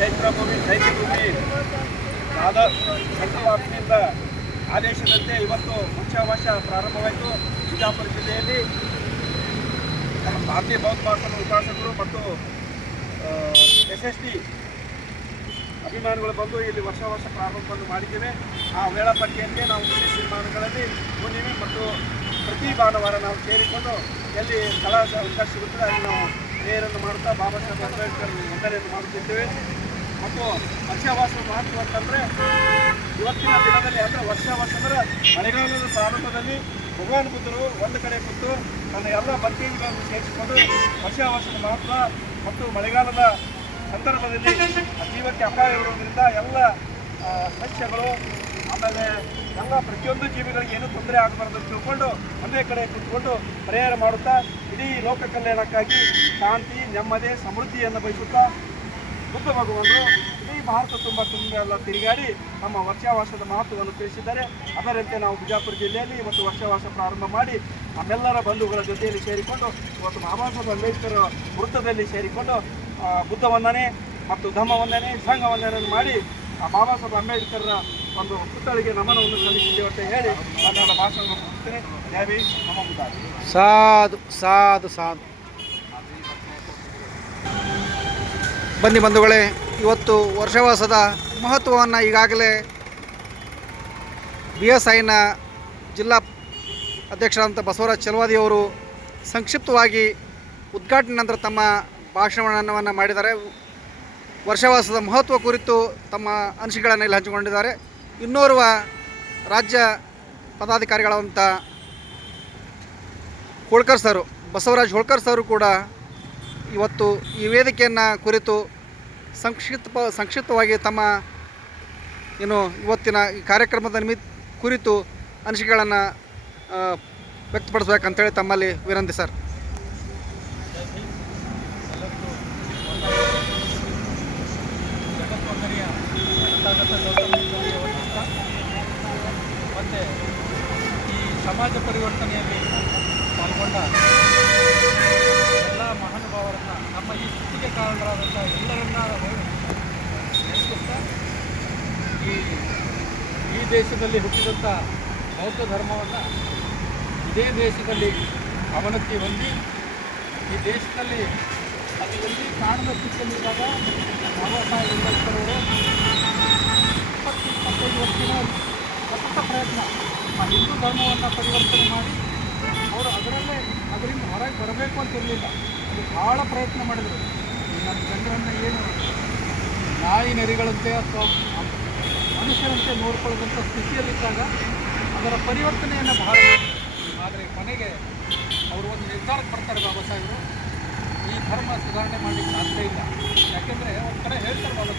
ಚೈತ್ರಭೂಮಿ ಚೈತ್ಯಭೂಮಿ ಆದ ಸೆಂಟ್ರಲ್ ಆದೇಶದಂತೆ ಇವತ್ತು ಪಕ್ಷಾವಾಸ ಪ್ರಾರಂಭವಾಯಿತು. ಬಿಜಾಪುರ ಜಿಲ್ಲೆಯಲ್ಲಿ ಭಾರತೀಯ ಬೌದ್ಧ ಮಹಾಸಭಾ ಉಪಾಸಕರು ಮತ್ತು ಎಸ್ ಎಸ್ ಟಿ ಅಭಿಮಾನಿಗಳು ಬಂದು ಇಲ್ಲಿ ವರ್ಷ ವರ್ಷ ಪ್ರಾರಂಭವನ್ನು ಮಾಡಿದ್ದೇವೆ. ಆ ವೇಳಾಪಟ್ಟಿಯಂತೆ ನಾವು ಮುಂದಿನ ತೀರ್ಮಾನಗಳಲ್ಲಿ ಮುಂದಿವೆ ಮತ್ತು ಪ್ರತಿ ಭಾನುವಾರ ನಾವು ಸೇರಿಕೊಂಡು ಎಲ್ಲಿ ಸ್ಥಳ ಅವಕಾಶ ಸಿಗುತ್ತದೆ ಅಲ್ಲಿ ನಾವು ಪ್ರೇಯರನ್ನು ಮಾಡುತ್ತಾ ಬಾಬಾ ಸಾಹೇಬ್ ಅಂಬೇಡ್ಕರ್ ವಂದನೆಯನ್ನು ಮಾಡುತ್ತಿದ್ದೇವೆ. ಮತ್ತು ವರ್ಷವಾಸ ಮಹತ್ವ ಅಂತಂದರೆ ಇವತ್ತಿನ ದಿನದಲ್ಲಿ ಅಂದರೆ ವರ್ಷವಾಸ ಅಂದರೆ ಮಳೆಗಾಲದ ಪ್ರಾರಂಭದಲ್ಲಿ ಭಗವಾನ್ ಬುದ್ಧರು ಒಂದು ಕಡೆ ಕೂತು ತನ್ನ ಎಲ್ಲ ಭಕ್ತಿಗಳನ್ನು ಸೇರಿಸಿಕೊಂಡು ವರ್ಷವಾಸದ ಮಹತ್ವ ಮತ್ತು ಮಳೆಗಾಲದ ಸಂದರ್ಭದಲ್ಲಿ ಜೀವಕ್ಕೆ ಅಪಾಯ ಇರುವುದರಿಂದ ಎಲ್ಲ ಸಸ್ಯಗಳು, ಆಮೇಲೆ ಎಲ್ಲ ಪ್ರತಿಯೊಂದು ಜೀವಿಗಳಿಗೆ ಏನೂ ತೊಂದರೆ ಆಗಬಾರ್ದು ಅಂತ ತಿಳ್ಕೊಂಡು ಒಂದೇ ಕಡೆ ಕೂತ್ಕೊಂಡು ಪರಿಹಾರ ಮಾಡುತ್ತಾ ಇಡೀ ಲೋಕ ಕಲ್ಯಾಣಕ್ಕಾಗಿ ಶಾಂತಿ, ನೆಮ್ಮದಿ, ಸಮೃದ್ಧಿಯನ್ನು ಬಯಸುತ್ತಾ ಬುದ್ಧ ಭಗವಾನರು ಇಡೀ ಭಾರತ ತುಂಬ ತುಂಬ ಎಲ್ಲ ತಿರುಗಾಡಿ ನಮ್ಮ ವರ್ಷಾವಾಸದ ಮಹತ್ವವನ್ನು ತಿಳಿಸಿದ್ದಾರೆ. ಅದರಂತೆ ನಾವು ಬಿಜಾಪುರ ಜಿಲ್ಲೆಯಲ್ಲಿ ಇವತ್ತು ವರ್ಷಾವಾಸ ಪ್ರಾರಂಭ ಮಾಡಿ ನಮ್ಮೆಲ್ಲರ ಬಂಧುಗಳ ಜೊತೆಯಲ್ಲಿ ಸೇರಿಕೊಂಡು ಇವತ್ತು ಬಾಬಾ ಸಾಹೇಬ್ ಅಂಬೇಡ್ಕರ್ ವೃತ್ತದಲ್ಲಿ ಸೇರಿಕೊಂಡು ಬುದ್ಧ ವಂದನೆ ಮತ್ತು ಧಮ್ಮ ವಂದನೆ, ಸಂಘ ವಂದನೆಯನ್ನು ಮಾಡಿ ಆ ಬಾಬಾ ಸಾಹೇಬ್ ಅಂಬೇಡ್ಕರ್ನ ಒಂದು ಪುತ್ತಳಿಗೆ ನಮನವನ್ನು ಸಲ್ಲಿಸಿದ್ದೇವೆ ಅಂತ ಹೇಳಿ ನನ್ನ ಭಾಷಣವನ್ನು ಮುಗಿಸ್ತೇನೆ. ನಮ್ಮ ಸಾಧು ಸಾಧು ಸಾಧು. ಬನ್ನಿ ಬಂಧುಗಳೇ, ಇವತ್ತು ವರ್ಷವಾಸದ ಮಹತ್ವವನ್ನು ಈಗಾಗಲೇ ಬಿ ಎಸ್ ಐನ ಜಿಲ್ಲಾ ಅಧ್ಯಕ್ಷರಾದಂಥ ಬಸವರಾಜ್ ಚಲವಾದಿಯವರು ಸಂಕ್ಷಿಪ್ತವಾಗಿ ಉದ್ಘಾಟನೆ ನಂತರ ತಮ್ಮ ಭಾಷಣವನ್ನು ಮಾಡಿದ್ದಾರೆ. ವರ್ಷವಾಸದ ಮಹತ್ವ ಕುರಿತು ತಮ್ಮ ಅನಿಸಿಕೆಗಳನ್ನು ಇಲ್ಲಿ ಹಂಚಿಕೊಂಡಿದ್ದಾರೆ. ಇನ್ನೋರ್ವ ರಾಜ್ಯ ಪದಾಧಿಕಾರಿಗಳಾದಂಥ ಹೋಳ್ಕರ್ ಸರ್, ಬಸವರಾಜ್ ಹೋಳ್ಕರ್ ಸರ್ ಕೂಡ ಇವತ್ತು ಈ ವೇದಿಕೆಯನ್ನು ಕುರಿತು ಸಂಕ್ಷಿಪ್ತ ಸಂಕ್ಷಿಪ್ತವಾಗಿ ತಮ್ಮ ಏನು ಇವತ್ತಿನ ಈ ಕಾರ್ಯಕ್ರಮದ ನಿಮಿತ್ ಕುರಿತು ಅನಿಸಿಕೆಗಳನ್ನು ವ್ಯಕ್ತಪಡಿಸ್ಬೇಕಂತೇಳಿ ತಮ್ಮಲ್ಲಿ ವಿನಂತಿ ಸರ್. ಮತ್ತು ಈ ಸಮಾಜ ಪರಿವರ್ತನೆಯಲ್ಲಿ ಪಾಲ್ಗೊಂಡ ಎಲ್ಲ ಸ್ಥಿತಿಗೆ ಕಾರಣರಾದಂಥ ಎಲ್ಲರನ್ನ ನೆನಪಿಸ್ತಾ ಈ ಈ ದೇಶದಲ್ಲಿ ಹುಟ್ಟಿದಂಥ ಬೌದ್ಧ ಧರ್ಮವನ್ನು ಇದೇ ದೇಶದಲ್ಲಿ ಅವನತಿ ಹೊಂದಿ ಈ ದೇಶದಲ್ಲಿ ಅದು ಎಲ್ಲಿ ಕಾಣದ ಸ್ಥಿತಿಯಲ್ಲಿದ್ದಾಗ ಬಾಬಾ ಸಾಹೇಬ್ ಅಂಬೇಡ್ಕರ್ ಇಪ್ಪತ್ತು ಇಪ್ಪತ್ತೈದು ವರ್ಷದ ಸತತ ಪ್ರಯತ್ನ ಆ ಹಿಂದೂ ಧರ್ಮವನ್ನು ಪರಿವರ್ತನೆ ಮಾಡಿ ಅವರು ಅದರಲ್ಲೇ ಅದರಿಂದ ಹೊರಗೆ ಬರಬೇಕು ಅಂತ ಇರಲಿಲ್ಲ. ಅದು ಭಾಳ ಪ್ರಯತ್ನ ಮಾಡಿದರು. ನಮ್ಮ ಜನರನ್ನು ಏನು ನಾಯಿ ನೆರಿಗಳಂತೆ ಅಥವಾ ಮನುಷ್ಯರಂತೆ ನೋಡ್ಕೊಳ್ಳೋದಂಥ ಸ್ಥಿತಿಯಲ್ಲಿದ್ದಾಗ ಅದರ ಪರಿವರ್ತನೆಯನ್ನು ಬಹಳ ಆದರೆ ಕೊನೆಗೆ ಅವರು ಒಂದು ನಿರ್ಧಾರಕ್ಕೆ ಬರ್ತಾರೆ ಬಾಬಾ ಸಾಹೇಬರು. ಈ ಧರ್ಮ ಸುಧಾರಣೆ ಮಾಡಲಿಕ್ಕೆ ಸಾಧ್ಯ ಇಲ್ಲ. ಯಾಕೆಂದರೆ ಒಂದು ಕಡೆ ಹೇಳ್ತಾರೆ ಬಾಬಾ